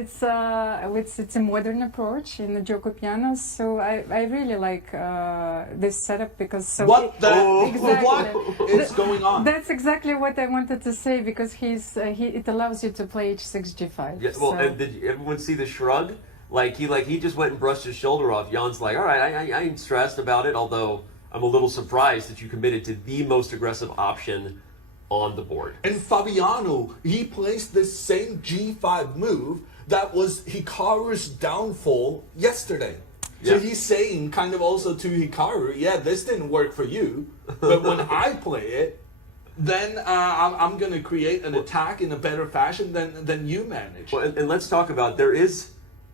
It's a modern approach in the gioco piano, so I really like this setup because Exactly. What is going on? That's exactly what I wanted to say, because it allows you to play h6 g5. Yeah, well, and did everyone see the shrug? He just went and brushed his shoulder off. Jan's like, all right, I ain't stressed about it, although I'm a little surprised that you committed to the most aggressive option on the board. And Fabiano, he plays this same g5 move that was Hikaru's downfall yesterday. So he's saying kind of also to Hikaru, yeah, this didn't work for you, but when I play it, then I'm going to create an attack in a better fashion than you managed. Well, and let's talk about, it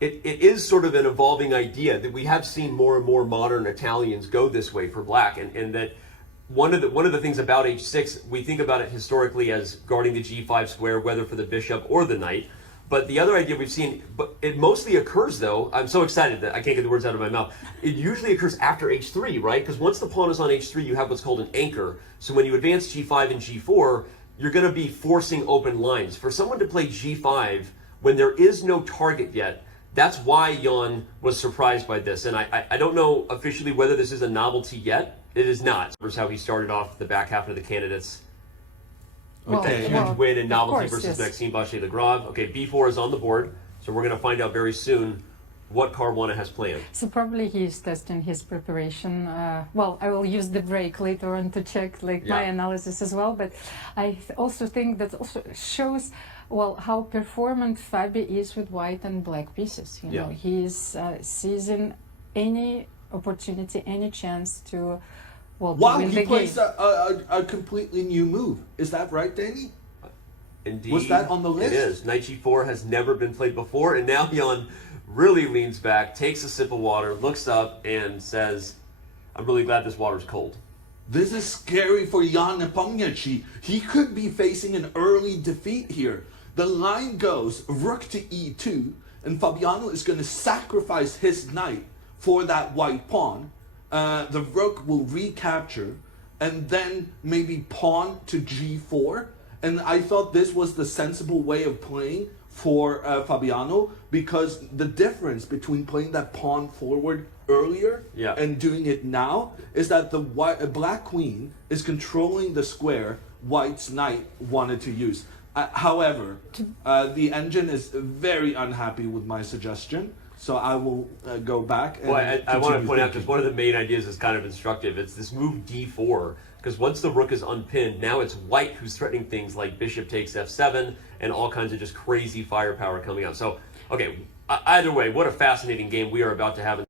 is sort of an evolving idea that we have seen more and more modern Italians go this way for black, and that one of the things about h6, we think about it historically as guarding the g5 square, whether for the bishop or the knight. But the other idea we've seen, but it mostly occurs though, I'm so excited that I can't get the words out of my mouth. It usually occurs after h3, right? Because once the pawn is on h3, you have what's called an anchor. So when you advance g5 and g4, you're going to be forcing open lines. For someone to play g5 when there is no target yet, that's why Jan was surprised by this. And I don't know officially whether this is a novelty yet. It is not. Here's how he started off the back half of the candidates. With that huge win in novelty versus Maxime Vachier-Lagrave. Okay, b4 is on the board, so we're going to find out very soon what Caruana has planned. So probably he's testing his preparation. Well, I will use the break later on to check my analysis as well, but I also think that also shows how performant Fabi is with white and black pieces. You know, he's seizing any opportunity, any chance to wow, he plays a completely new move. Is that right, Danny? Indeed. Was that on the list? It is. Knight g4 has never been played before, and now Jan really leans back, takes a sip of water, looks up, and says, I'm really glad this water's cold. This is scary for Ian Nepomniachtchi. He could be facing an early defeat here. The line goes rook to e2, and Fabiano is going to sacrifice his knight for that white pawn. The rook will recapture, and then maybe pawn to g4. And I thought this was the sensible way of playing for Fabiano, because the difference between playing that pawn forward earlier and doing it now is that the black queen is controlling the square white's knight wanted to use. However, the engine is very unhappy with my suggestion. So I will go back. And I want to point out, because one of the main ideas is kind of instructive. It's this move d4, because once the rook is unpinned, now it's white who's threatening things like bishop takes f7 and all kinds of just crazy firepower coming out. So, okay, either way, what a fascinating game we are about to have.